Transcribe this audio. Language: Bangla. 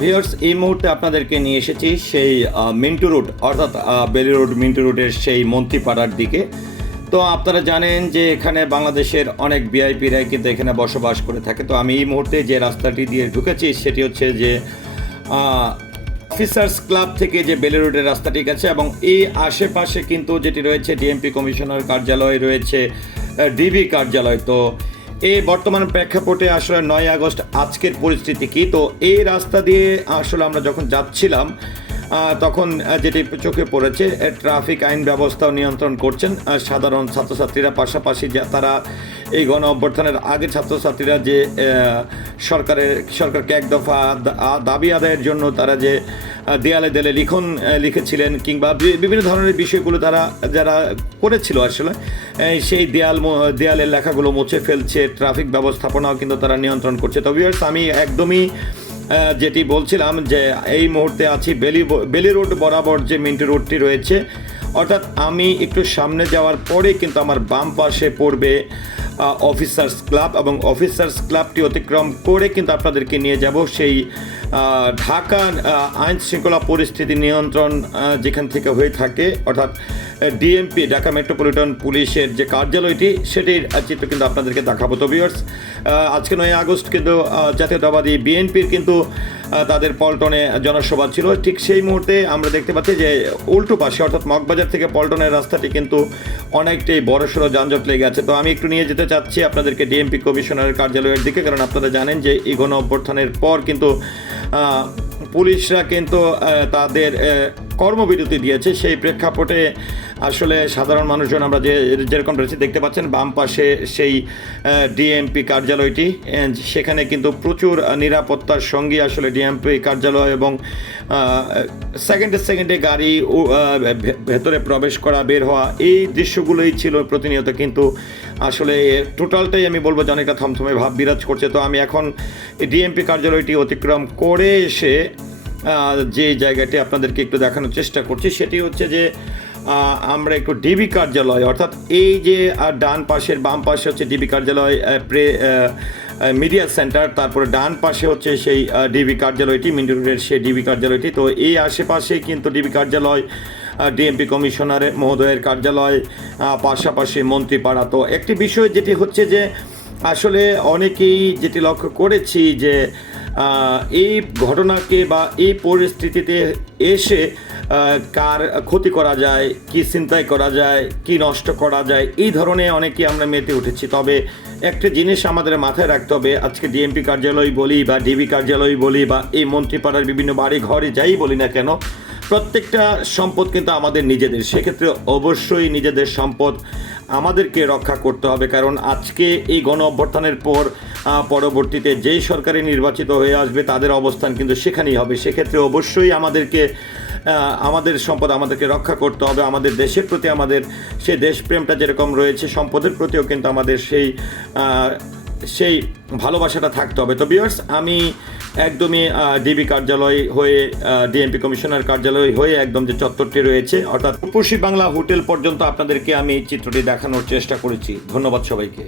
ভিউয়ার্স এই মুহূর্তে আপনাদেরকে নিয়ে এসেছি সেই মিন্টু রোড, অর্থাৎ বেলি রোড, মিন্টু রোডের সেই মন্ত্রীপাড়ার দিকে। তো আপনারা জানেন যে এখানে বাংলাদেশের অনেক ভিআইপিরাই কিন্তু এখানে বসবাস করে থাকে। তো আমি এই মুহূর্তে যে রাস্তাটি দিয়ে ঢুকেছি, সেটি হচ্ছে যে অফিসার্স ক্লাব থেকে যে বেলি রোডের রাস্তাটি গেছে এবং এই আশেপাশে কিন্তু যেটি রয়েছে ডিএমপি কমিশনার কার্যালয় রয়েছে ডিবি কার্যালয়। তো এই বর্তমান প্রেক্ষাপটে আসলে নয় আগস্ট, আজকের পরিস্থিতি কি? তো এই রাস্তা দিয়ে আসলে আমরা যখন যাচ্ছিলাম তখন যেটি চোখে পড়েছে ট্রাফিক আইন ব্যবস্থাও নিয়ন্ত্রণ করছেন সাধারণ ছাত্রছাত্রীরা, পাশাপাশি যা তারা এই গণ অভ্যর্থনের আগে ছাত্রছাত্রীরা যে সরকারের, সরকারকে এক দফা দাবি আদায়ের জন্য তারা যে দেয়ালে দেয়ালে লিখন লিখেছিলেন কিংবা বিভিন্ন ধরনের বিষয়গুলো তারা, যারা করেছিল আসলে সেই দেয়াল দেয়ালের লেখাগুলো মুছে ফেলছে, ট্রাফিক ব্যবস্থাপনাও কিন্তু তারা নিয়ন্ত্রণ করছে। তো ভিউয়ার্স আমি একদমই যেটি বলছিলাম যে এই মুহূর্তে আছি বেলি বেলি রোড বরাবর যে মিন্টু রোডটি রয়েছে। অর্থাৎ আমি একটু সামনে যাওয়ার পরে কিন্তু আমার বাম পাশে পড়বে অফিসার্স ক্লাব এবং অফিসার্স ক্লাবটি অতিক্রম করে কিন্তু আপনাদেরকে নিয়ে যাব সেই ঢাকার আইন শৃঙ্খলা পরিস্থিতি নিয়ন্ত্রণ যেখান থেকে হয়ে থাকে, অর্থাৎ ডিএমপি ঢাকা মেট্রোপলিটন পুলিশের যে কার্যালয়টি, সেটির চিত্র কিন্তু আপনাদেরকে দেখাবো। তো ভিউয়ার্স আজকে নয় আগস্ট কিন্তু জাতীয়তাবাদী বিএনপির কিন্তু তাদের পল্টনে জনসভা ছিল। ঠিক সেই মুহূর্তে আমরা দেখতে পাচ্ছি যে উল্টো পাশে, অর্থাৎ মগবাজার থেকে পল্টনের রাস্তাটি কিন্তু অনেকটাই বড়সড় যানজট লেগে আছে। তো আমি একটু নিয়ে যেতে চাচ্ছি আপনাদেরকে ডিএমপি কমিশনারের কার্যালয়ের দিকে, কারণ আপনারা জানেন যে এই গণ অভ্যর্থনের পর কিন্তু পুলিশরা কিন্তু তাদের কর্মবিরতি দিয়েছে। সেই প্রেক্ষাপটে আসলে সাধারণ মানুষজন আমরা যে যেরকম রয়েছে দেখতে পাচ্ছেন, বাম পাশে সেই ডিএমপি কার্যালয়টি সেখানে কিন্তু প্রচুর নিরাপত্তার সঙ্গে আসলে ডিএমপি কার্যালয় এবং সেকেন্ডে সেকেন্ডে গাড়ি ভেতরে প্রবেশ করা, বের হওয়া, এই দৃশ্যগুলোই ছিল প্রতিনিয়ত কিন্তু আসলে টোটালটাই আমি বলব যে অনেকটা থমথমে ভাব বিরাজ করছে। তো আমি এখন ডিএমপি কার্যালয়টি অতিক্রম করে এসে যে জায়গাটি আপনাদেরকে একটু দেখানোর চেষ্টা করছি, সেটি হচ্ছে যে আমরা একটু ডিবি কার্যালয়, অর্থাৎ এই যে ডান পাশের বাম পাশে হচ্ছে ডিবি কার্যালয় প্রে মিডিয়া সেন্টার, তারপরে ডান পাশে হচ্ছে সেই ডিবি কার্যালয়টি মিন্টু রোডের সেই ডিবি কার্যালয়টি। তো এই আশেপাশে কিন্তু ডিবি কার্যালয় ডিএমপি কমিশনারের মহোদয়ের কার্যালয় পাশাপাশি মন্ত্রীপাড়া। তো একটি বিষয় যেটি হচ্ছে যে, আসলে অনেকেই যেটি লক্ষ্য করেছি যে এই ঘটনাকে বা এই পরিস্থিতিতে এসে কার ক্ষতি করা যায়, কি চিন্তাই করা যায়, কি নষ্ট করা যায়, এই ধরনের অনেকে আমরা মেতে উঠেছি। তবে একটা জিনিস আমাদের মাথায় রাখতে হবে, আজকে ডিএমপি কার্যালয় বলি বা ডিবি কার্যালয় বলি বা এই মন্ত্রীপাড়ার বিভিন্ন বাড়ি ঘরে যাই বলি না কেন, প্রত্যেকটা সম্পদ কিন্তু আমাদের নিজেদের। সেক্ষেত্রে অবশ্যই নিজেদের সম্পদ আমাদেরকে রক্ষা করতে হবে, কারণ আজকে এই গণ অভ্যর্থনের পর পরবর্তীতে যেই সরকারি নির্বাচিত হয়ে আসবে তাদের অবস্থান কিন্তু সেখানেই হবে। সেক্ষেত্রে অবশ্যই আমাদেরকে আমাদের সম্পদ আমাদেরকে রক্ষা করতে হবে, আমাদের দেশের প্রতি আমাদের সে দেশপ্রেমটা যেরকম রয়েছে, সম্পদের প্রতিও কিন্তু আমাদের সেই সেই ভালোবাসাটা থাকতে হবে। তো বিয়ার্স আমি একদমই ডিবি কার্যালয় হয়ে ডিএমপি কমিশনার কার্যালয় হয়ে একদম যে চত্বরটি রয়েছে, অর্থাৎ পশ্চিম বাংলা হোটেল পর্যন্ত আপনাদেরকে আমি চিত্রটি দেখানোর চেষ্টা করেছি। ধন্যবাদ সবাইকে।